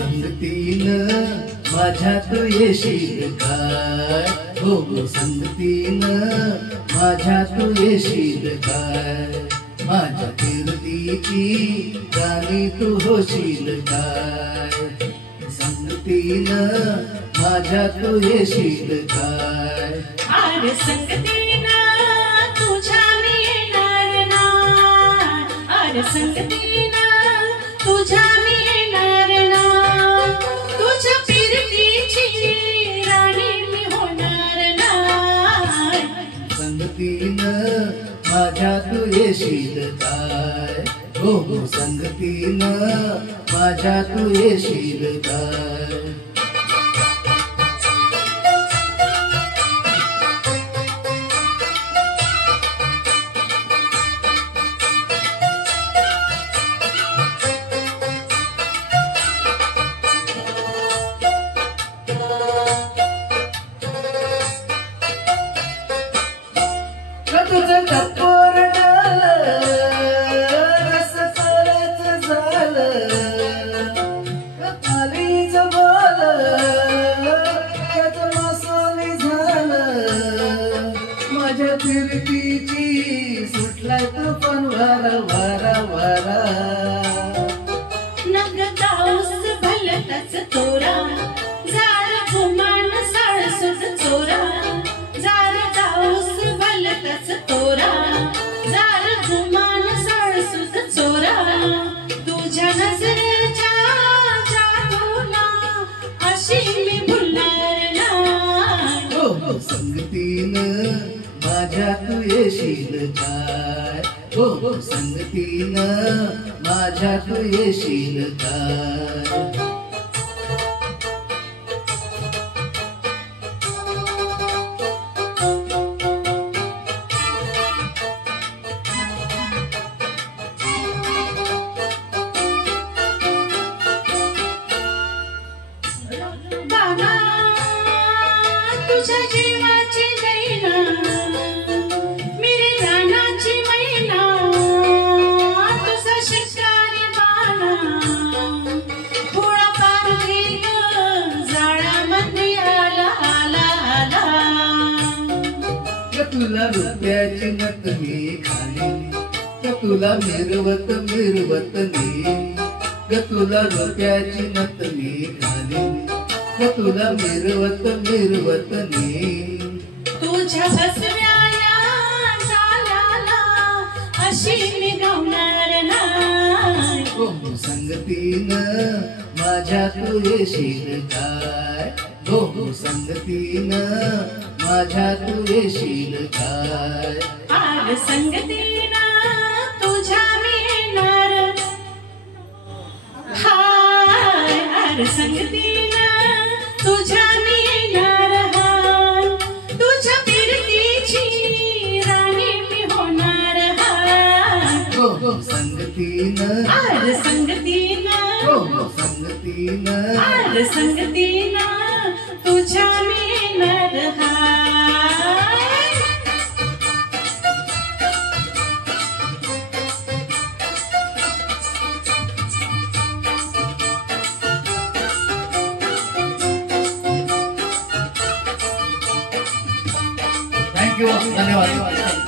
संगतीन माझ्या तू येशील काय, हो संगतीन माझ्या तू येशील काय, माझ्या कीर्तीची राणी तू होशील काय, संगतीन माझ्या तू येशील काय. अरे संगतीन तुझ्या मी येणार ना, अरे संगतीन तुझ्या मी येणार ना, तुझ्या प्रीतीची राणी मी होणार ना. संगतीन माझ्या तू येशील काय, हो संगतीन माझ्या तू येशील काय. तुझं टपोर रस चालच झालं, आलीच बोल त्याच मसाली झालं, माझ्या फिरतीची सुटलाय तू पण वारा वारा वारा. नग दाऊस भलतच तोरा, जार गुमान साळसुद चोरा, जार दाऊस भलतच तोरा, जार गुमान साळसुद चोरा. तुझ्या नजरेच्या जादूला अशी मी भुलणार ना. हो संगतीन माझ्या तू येशील काय, हो संगतीन माझ्या तू येशील काय. बाबा तुझ्या जीवाची दैना, मेरी रानाची मैना, तुझा शिकारी बाणा, थोडा पार घेत जाळ्यामध्ये आला आला आला. तुला रुपयाची नत मी खाली, तुला मिरवत मिरवत नेईन, तुला रुपयाची नत मी खाली, तुला मिरवत मिरवत नेईन. तुझ्या हसव्याला चालाला अशी मी गवणार नाही. हो संगतीन माझ्या तू येशील काय, हो संगतीन माझ्या तू येशील काय. आज संगतीन तुझ्या मी येणार हाय, आज संगतीन तुझ्या मी येणार हाय, तुझ्या प्रीतीची राणी मी होणार हाय. हो संगतीन आज संगतीन, हो संगतीन आज संगतीन तुझ्या मी येणार हाय. थँक्यू, धन्यवाद.